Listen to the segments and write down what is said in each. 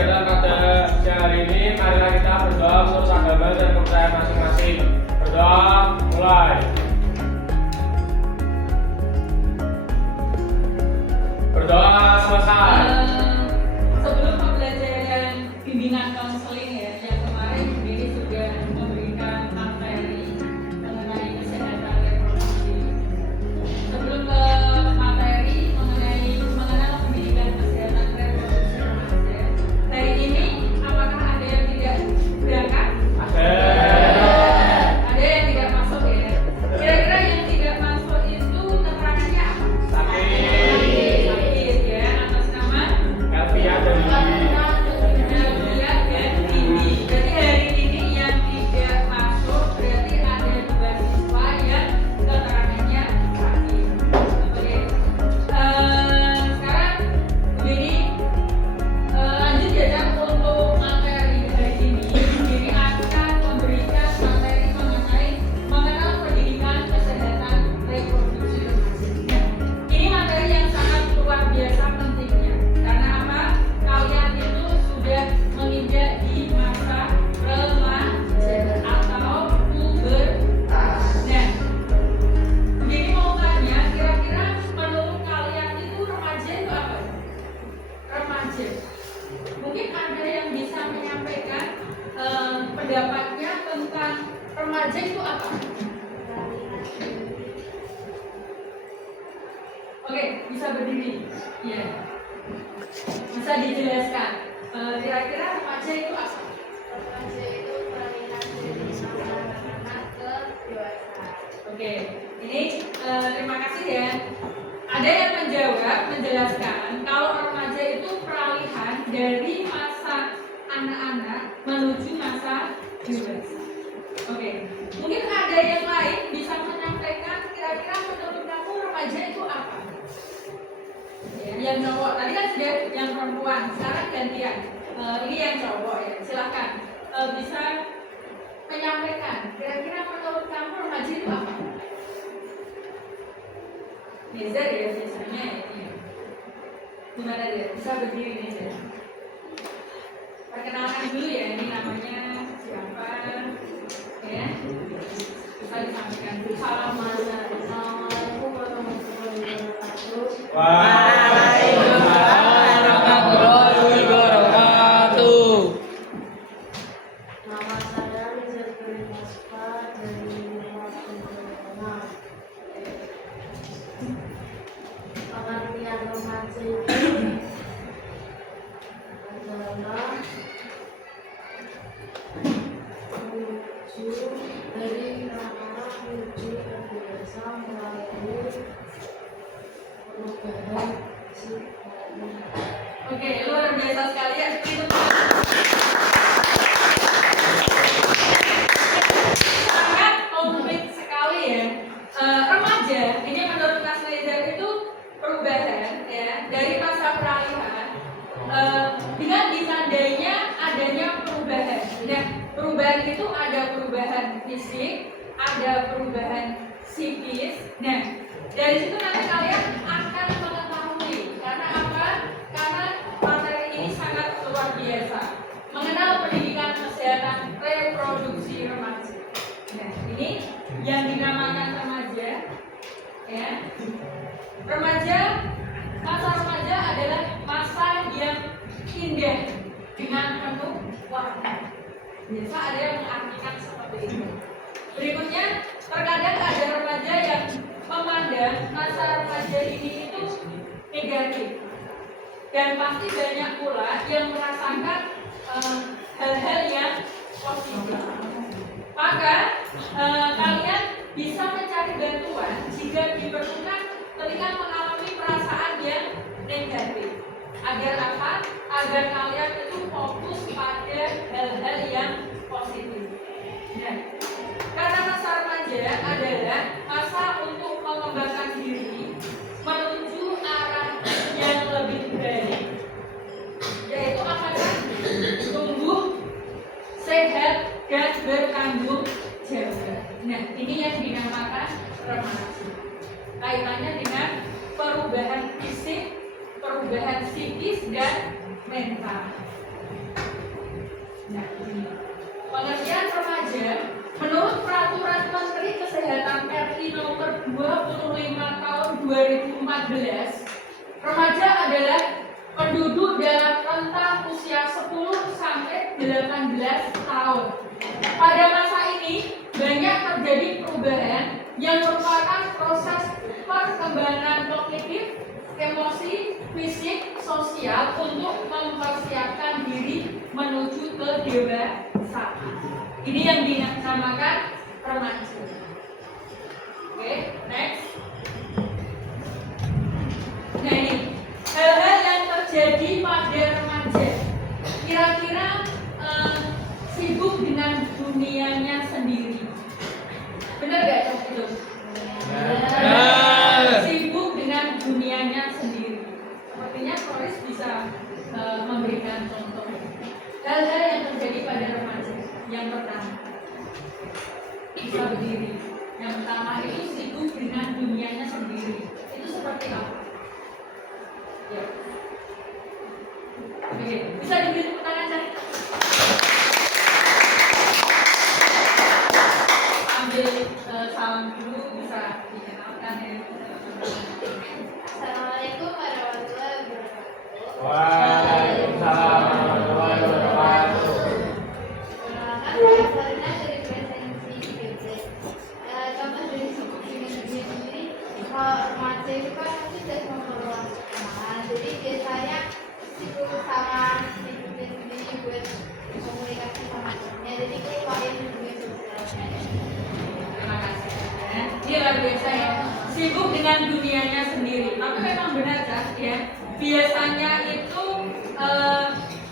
kegiatan pada siang hari ini, marilah kita berdoa menurut agama dan kepercayaan masing-masing. Berdoa, mulai. Berdoa selesai. Sebelum pembelajaran bimbingan konseling ya, yang kemarin ini sudah memberikan materi mengenai kesehatan reproduksi. Sebelum ke materi mengenai mengenal pendidikan kesehatan reproduksi remaja, hari ini apakah ada yang tidak berangkat? Ada yang tidak masuk ya. Kira-kira yang tidak masuk itu keterangannya apa? Sakit ya, atas nama Elvia dan Didi. Elvia dan Didi. Berarti hari ini yang tidak masuk berarti ada dua siswa yang keterangannya sakit. Oke. Sekarang begini, lanjut ya Cak, untuk materi hari ini akan memberikan materi mengenai mengenal pendidikan kesehatan reproduksi remaja. Ini materi yang sangat luar biasa pentingnya. Karena apa? Kalian itu sudah menginjak di masa remaja atau pubertas. Nah, jadi mau tanya, kira-kira menurut kalian itu remaja itu apa? Remaja. Mungkin ada yang bisa menyampaikan pendapatnya tentang remaja itu apa? Oke, bisa berdiri. Iya. Bisa dijelaskan. Kira-kira remaja itu apa? Remaja itu peralihan dari masa anak-anak ke dewasa. Oke, ini terima kasih ya. Ada yang menjelaskan kalau remaja itu peralihan dari masa anak-anak menuju masa dewasa. Oke, mungkin ada yang lain bisa menyampaikan kira-kira menurut kamu remaja itu apa? Ya, yang cowok tadi kan sudah yang perempuan, sekarang gantian. Ini yang cowok ya, silahkan bisa menyampaikan kira-kira menurut kamu remaja itu apa? Nizar ya biasanya ya. Gimana dia? Bisa berdiri Nizar. Perkenalkan dulu ya, ini namanya siapa? Ya. Bisa disampaikan dulu. Assalamualaikum warahmatullahi wabarakatuh. Waalaikumsalam warahmatullahi wabarakatuh. Nama saya Rizal Masfa dari Rumah. Pengertian remaja itu adalah menuju dari anak-anak menuju ke dewasa melalui perubahan psikologi. Oke, luar biasa sekali ya. Sangat komplit sekali ya. Remaja ini menurut Mas Nizar itu perubahan ya dari masa peralihan dengan ditandainya adanya perubahan. Nah, perubahan itu ada perubahan fisik, ada perubahan psikis. Nah, dari situ nanti kalian akan mengetahui karena apa? Karena materi ini sangat luar biasa. Mengenal pendidikan kesehatan reproduksi remaja. Nah, ini yang dinamakan remaja. Ya. Remaja, masa remaja adalah masa yang indah dengan penuh warna. Biasa ada yang mengartikan seperti itu. Berikutnya, terkadang ada remaja yang memandang masa remaja ini itu negatif. Dan pasti banyak pula yang merasakan hal-hal yang positif. Maka kalian bisa mencari bantuan jika diperlukan ketika mengalami perasaan yang negatif. Agar apa? Agar kalian itu fokus pada hal-hal yang positif. Nah, karena masa remaja adalah masa untuk mengembangkan diri menuju arah yang lebih baik, yaitu akan tumbuh sehat dan bertanggung jawab. Nah, ini yang dinamakan remaja. Kaitannya dengan perubahan fisik, perubahan psikis dan mental. Nah, ini. Pengertian remaja menurut Peraturan Menteri Kesehatan RI Nomor 25 Tahun 2014, remaja adalah penduduk dalam rentang usia 10 sampai 18 tahun. Pada masa ini banyak terjadi perubahan yang merupakan proses perkembangan kognitif, emosi, fisik, sosial untuk mempersiapkan diri menuju ke dewasaan. Ini yang dinamakan remaja. Oke, next. Nah ini hal-hal yang terjadi pada remaja. Kira-kira sibuk dengan dunianya sendiri. Benar gak itu? Sibuk dengan dunianya sendiri. Sepertinya Koris bisa memberikan contoh hal-hal yang terjadi pada remaja. Yang pertama, bisa berdiri. Yang pertama itu sibuk dengan dunianya sendiri. Itu seperti apa? Ya. Oke, bisa diberi tepuk tangan cari. Ambil salam dulu, bisa dikenalkan ya. Assalamualaikum warahmatullahi wabarakatuh. Waalaikumsalam warahmatullahi wabarakatuh. Perkenalkan, saya Farina dari presensi IPB. Contoh dari sibuk dengan diri sendiri, kalau remaja itu kan nanti sudah memperluas kenalan. Jadi biasanya sibuk sama diri sendiri buat komunikasi sama temennya. Jadi keluarin dunia sosialnya. Terima kasih. Dia luar biasa ya. Sibuk dengan dunianya sendiri. Tapi memang benar kan ya. Biasanya itu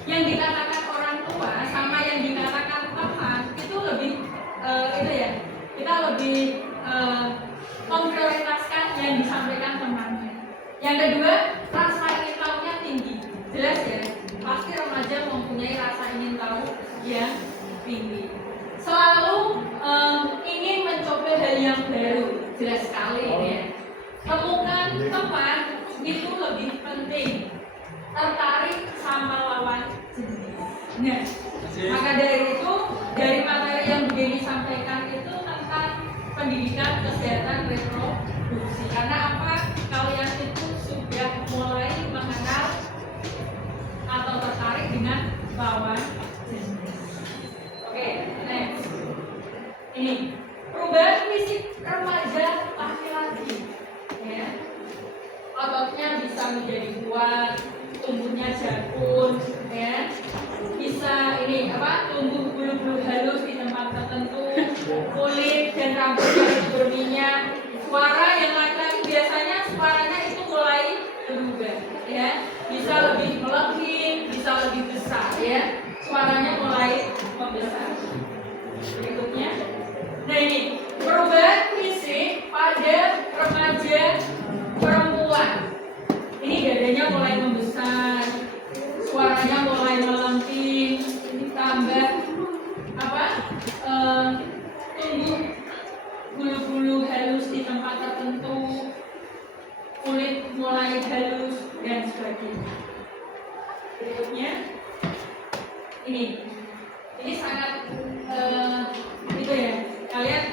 yang dikatakan orang tua sama yang dikatakan teman itu lebih itu ya. Kita lebih memprioritaskan yang disampaikan temannya. Yang kedua, rasa ingin tahunya tinggi. Jelas ya. Pasti remaja mempunyai rasa ingin tahu yang tinggi. Selalu ingin mencoba hal yang baru. Jelas sekali ini ya. Temukan teman itu lebih penting. Tertarik sama lawan jenis. Nah, maka dari itu, dari materi yang Beni sampaikan itu tentang pendidikan kesehatan reproduksi. Karena apa? Kalian itu sudah mulai mengenal atau tertarik dengan lawan jenis. Oke, next. Ini perubahan fisik remaja laki-laki. Ya. Ototnya bisa menjadi kuat, tumbuhnya jakun, ya. Bisa ini apa? Tumbuh bulu-bulu halus di tempat tertentu, kulit dan rambutnya itu berminyak. Suara yang laki-laki biasanya suaranya itu mulai berubah, ya. Bisa lebih melengking, bisa lebih besar, ya. Suaranya mulai membesar. Berikutnya, nah ini perubahan fisik pada remaja perempuan. Ini dadanya mulai membesar, suaranya mulai melengking, tambah apa? Tumbuh bulu-bulu halus di tempat tertentu, kulit mulai halus dan sebagainya. Berikutnya, ini sangat itu ya, kalian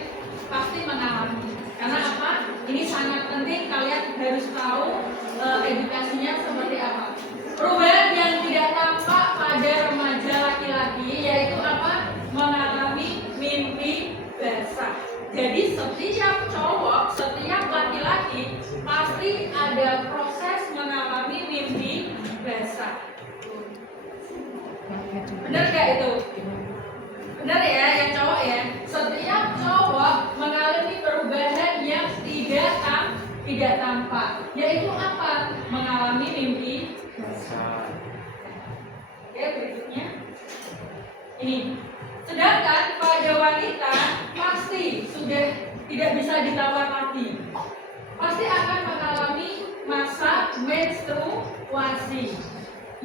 pasti mengalami. Karena apa? Ini sangat penting, kalian harus tahu edukasinya seperti apa. Perubahan yang tidak tampak pada remaja laki-laki yaitu apa? Mengalami mimpi basah. Jadi setiap cowok, setiap laki-laki pasti ada proses mengalami mimpi basah. Benar gak itu? Benar ya, yang cowok ya. Setiap cowok mengalami perubahan yang tidak tampak, yaitu apa? Mengalami mimpi basah. Oke, berikutnya. Ini. Sedangkan pada wanita pasti sudah tidak bisa ditawar lagi. Pasti akan mengalami masa menstruasi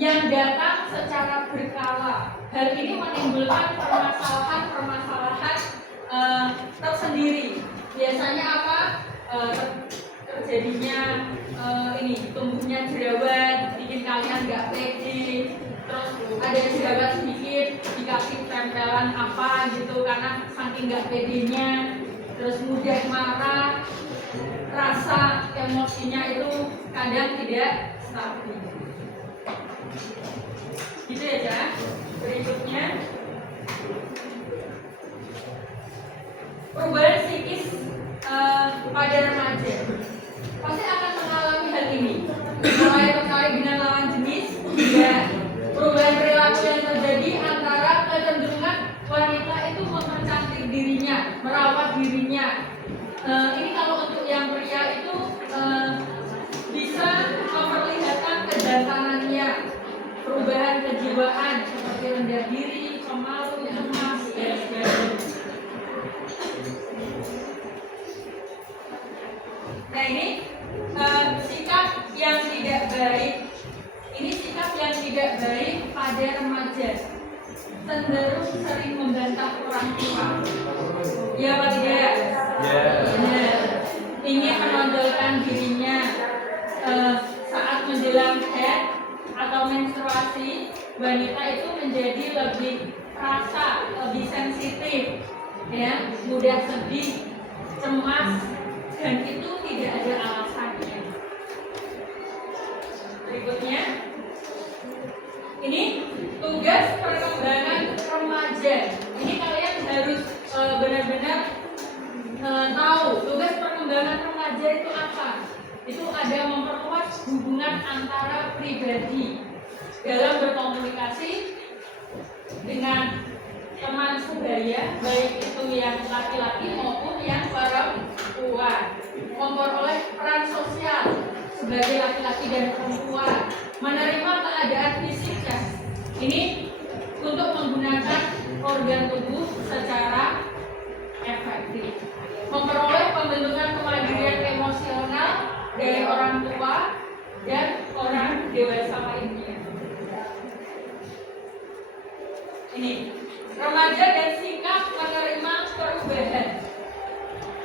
yang datang secara berkala. Hal ini menimbulkan permasalahan tersendiri. Biasanya apa? terjadinya ini tumbuhnya jerawat, bikin kalian nggak pede. Terus ada jerawat sedikit dikasih tempelan apa gitu karena saking nggak pedenya. Terus mudah marah, rasa emosinya itu kadang tidak stabil. Gitu ya. Berikutnya perubahan psikis pada remaja pasti akan mengalami hal ini. Mulai tertarik dengan lawan jenis, ya. Perubahan perilaku yang terjadi antara kecenderungan wanita itu mempercantik dirinya, merawat dirinya. Ini kalau untuk yang pria itu bisa memperlihatkan kejantanannya, perubahan kejiwaan seperti rendah diri, pemalu, cemas, dan sebagainya. Nah ini sikap yang tidak baik. Ini sikap yang tidak baik pada remaja, cenderung sering membantah orang tua. Ya apa tidak? Ya. Ingin menonjolkan dirinya saat menjelang haid atau menstruasi. Wanita itu menjadi lebih rasa, lebih sensitif, ya, mudah sedih, cemas, dan itu tidak ada alasannya. Berikutnya, ini tugas perkembangan remaja. Ini kalian harus benar-benar tahu tugas perkembangan remaja itu apa. Itu ada memperluas hubungan antara pribadi dalam berkomunikasi dengan teman sebaya, baik itu yang laki-laki maupun yang perempuan. Memperoleh peran sosial sebagai laki-laki dan perempuan, menerima keadaan fisiknya. Ini untuk menggunakan organ tubuh secara efektif. Memperoleh pembentukan kemandirian emosional dari orang tua dan orang dewasa lainnya. Ini remaja dan sikap menerima perubahan.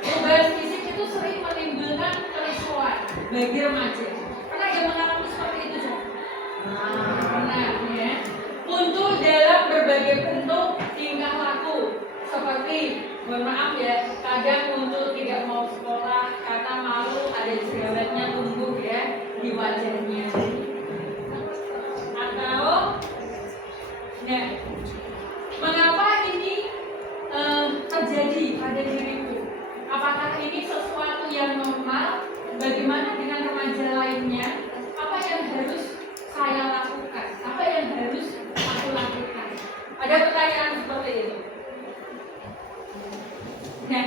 Perubahan fisik itu sering menimbulkan kerisauan bagi remaja. Pernah yang mengalami seperti itu, Cak? Pernah, ya. Muncul dalam berbagai bentuk tingkah laku, seperti, mohon maaf ya, kadang muncul tidak mau sekolah karena malu ada jerawatnya tumbuh ya di wajahnya. Atau, nah, mengapa ini terjadi pada diriku? Apakah ini sesuatu yang normal? Bagaimana dengan remaja lainnya? Apa yang harus saya lakukan? Apa yang harus aku lakukan? Ada pertanyaan seperti itu. Nah,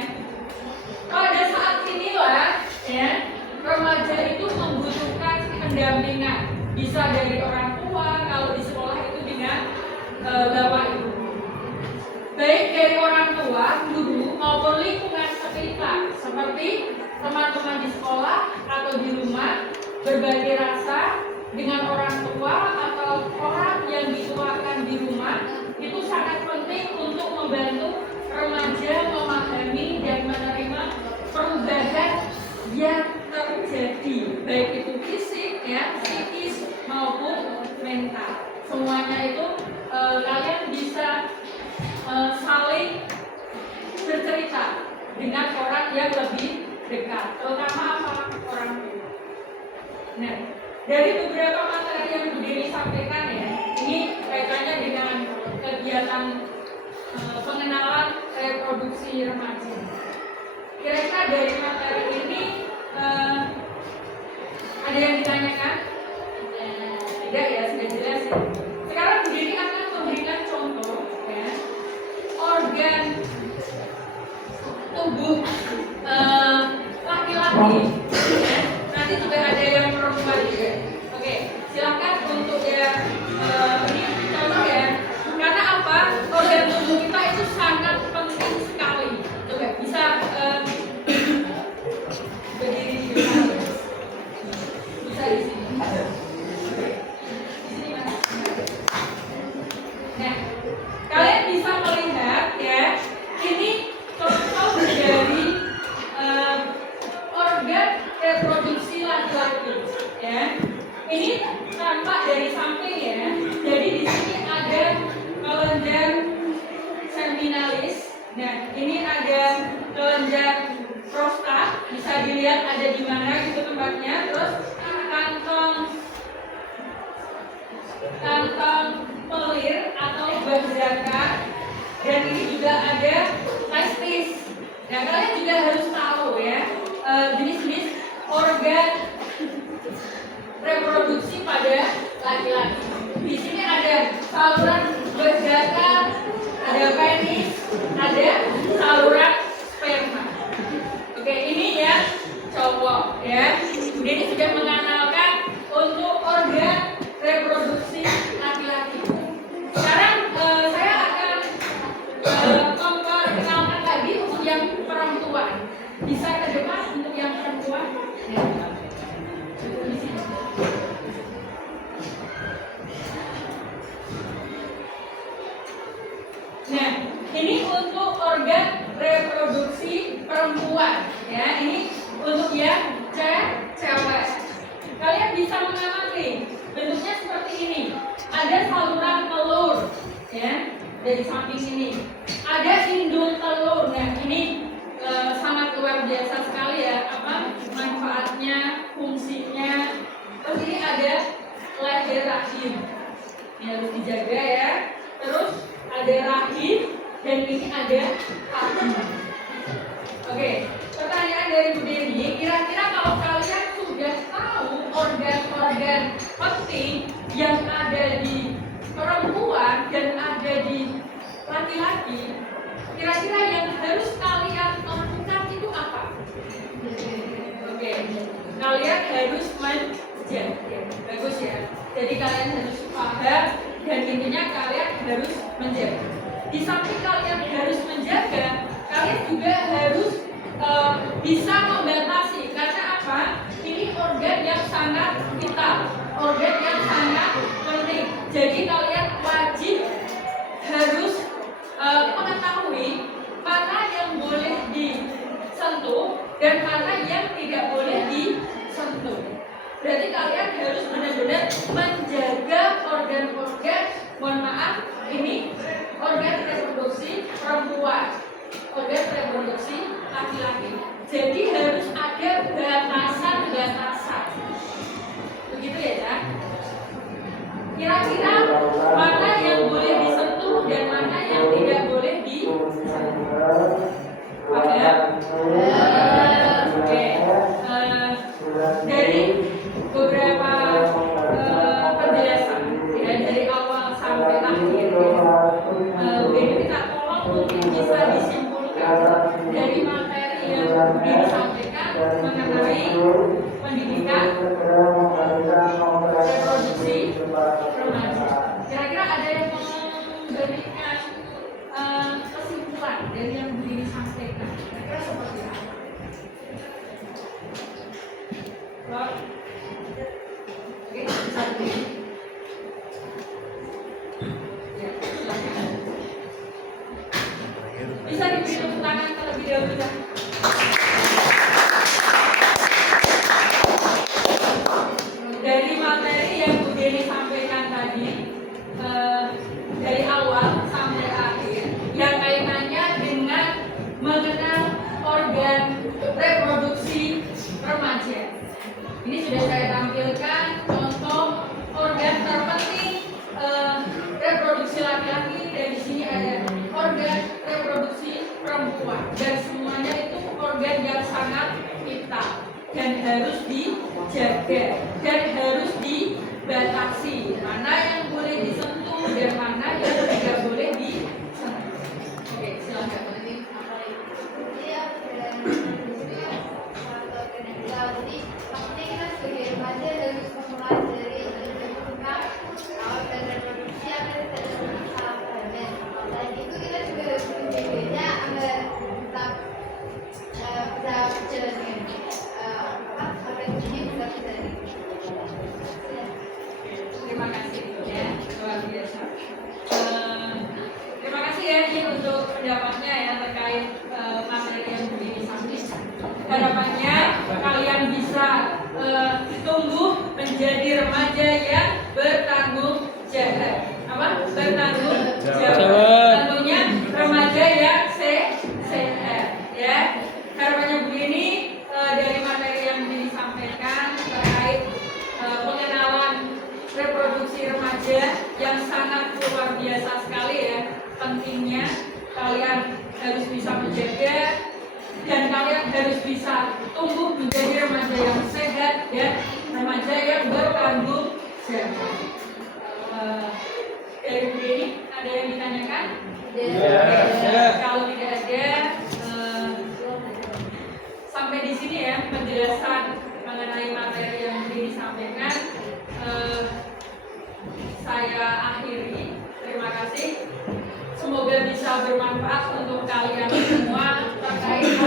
pada saat inilah ya, remaja itu membutuhkan pendampingan. Bisa dari orang tua, kalau di sekolah itu dengan bapak ibu. Baik dari orang tua, guru maupun lingkungan sekitar, seperti teman-teman di sekolah atau di rumah, berbagi rasa dengan orang tua atau orang yang dituakan di rumah, itu sangat penting untuk membantu remaja memahami dan menerima perubahan yang terjadi, baik itu fisik, ya, psikis maupun mental. Semuanya itu kalian bisa saling bercerita dengan orang yang lebih dekat, terutama apa? Orang tua. Nah, dari beberapa materi yang Budini sampaikan ya, ini kaitannya dengan kegiatan pengenalan reproduksi remaja. Kira-kira dari materi ini ada yang ditanyakan? Tidak ya, sudah jelas ya. Sekarang Budini akan memberikan contoh ya, organ tubuh laki-laki ya. Nanti juga ada yang perempuan juga. Oke, silakan untuk yang ini contoh ya. Karena apa? Organ tubuh kita itu sangat penting sekali. Coba bisa berdiri di sini. Bisa di sini. Di sini Mas. Nah, kalian bisa melihat ya, ini contoh dari organ reproduksi ya. Ini tampak dari samping ya. Jadi di sini ada kelenjar seminalis. Nah, ini ada kelenjar prostat. Bisa dilihat ada di mana itu tempatnya. Terus kantong pelir atau barzaka. Dan ini juga ada testis. Nah, kalian juga harus tahu ya jenis-jenis organ reproduksi pada laki-laki. Di sini ada saluran barzaka, ada penis, ada saluran sperma. Oke, ini ya cowok ya. Ini sudah mengenalkan untuk organ reproduksi laki-laki. Sekarang saya akan memperkenalkan lagi untuk yang perempuan. Bisa ke depan untuk yang perempuan. Ya. Di sini. Nah, ini untuk organ reproduksi perempuan. Ya, ini untuk yang cewek. Kalian bisa mengamati bentuknya seperti ini. Ada saluran telur, ya, dari samping sini. Ada indung telur. Nah, ini sangat luar biasa sekali ya, apa manfaatnya, fungsinya. Terus ini ada leher rahim. Ini harus dijaga ya. Terus ada rahim dan ini ada hati. Oke, pertanyaan dari Bu Dewi, kira-kira kalau kalian sudah tahu organ-organ penting yang ada di perempuan dan ada di laki-laki, kira-kira yang harus kalian lakukan itu apa? Oke, kalian harus menjaga. Bagus ya. Jadi kalian harus paham dan intinya kalian harus menjaga. Di samping kalian harus menjaga, kalian juga harus bisa membatasi. Karena apa? Ini organ yang sangat vital, organ yang sangat penting. Jadi kalian wajib harus mengetahui mana yang boleh disentuh dan mana yang tidak boleh disentuh. Berarti kalian harus benar-benar menjaga organ-organ, mohon maaf, ini organ reproduksi perempuan, organ reproduksi laki-laki. Jadi harus ada batasan-batasan. Begitu ya, Cak? Kira-kira mana yang boleh disentuh dan mana yang tidak boleh disentuh? Paham? Oke. Dari beberapa penjelasan ya, dari awal sampai akhir ini kita tolong mungkin bisa disimpulkan dari materi yang disampaikan mengenai pendidikan reproduksi remaja. Kira-kira ada yang memberikan kesimpulan dari yang disampaikan? Kira-kira seperti apa? Oke, bisa dulu. Ya, silakan. Bisa diberi tepuk tangan terlebih dahulu ya. Dari materi yang Bu Deni sampaikan tadi, dari awal sampai akhir, yang kaitannya dengan mengenal organ reproduksi remaja. Ini sudah saya tampilkan contoh organ terpenting reproduksi laki-laki, dan di sini ada organ reproduksi perempuan, dan semuanya itu organ yang sangat vital dan harus dijaga dan harus dibatasi, mana yang boleh disentuh dan mana yang tidak boleh disentuh. Oke, silakan. Terima kasih ya, luar biasa. Terima kasih ya ini untuk pendapatnya ya terkait materi yang begini sampaikan. Harapannya kalian bisa tumbuh menjadi remaja yang bertanggung jawab. Apa? Bertanggung jawab. Tentunya remaja yang sehat, ya. Harapannya begini, dari materi yang disampaikan terkait pengenalan reproduksi remaja yang sangat luar biasa sekali ya. Pentingnya kalian harus bisa menjaga dan kalian harus bisa tumbuh menjadi remaja yang sehat dan remaja yang bertanggung jawab. Dari begini ada yang ditanyakan? Kalau tidak ada, sampai di sini ya penjelasan mengenai materi yang disampaikan. Saya akhiri. Terima kasih. Semoga bisa bermanfaat untuk kalian semua terkait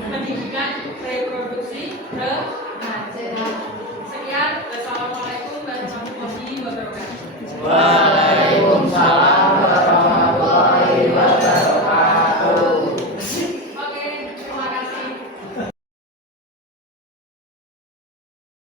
pendidikan reproduksi remaja. Sekian. Wassalamualaikum warahmatullahi wabarakatuh. Waalaikumsalam.